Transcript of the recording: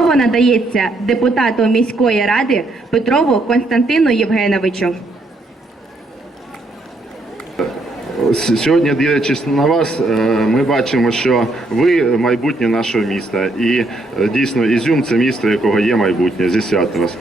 надається депутату міської ради Петрову Константину Євгеновичу. Сьогодні, дивлячись на вас, е, ми бачимо, що ви майбутнє нашого міста. І е, дійсно Ізюм це місто, якого є майбутнє. Зі святом вас.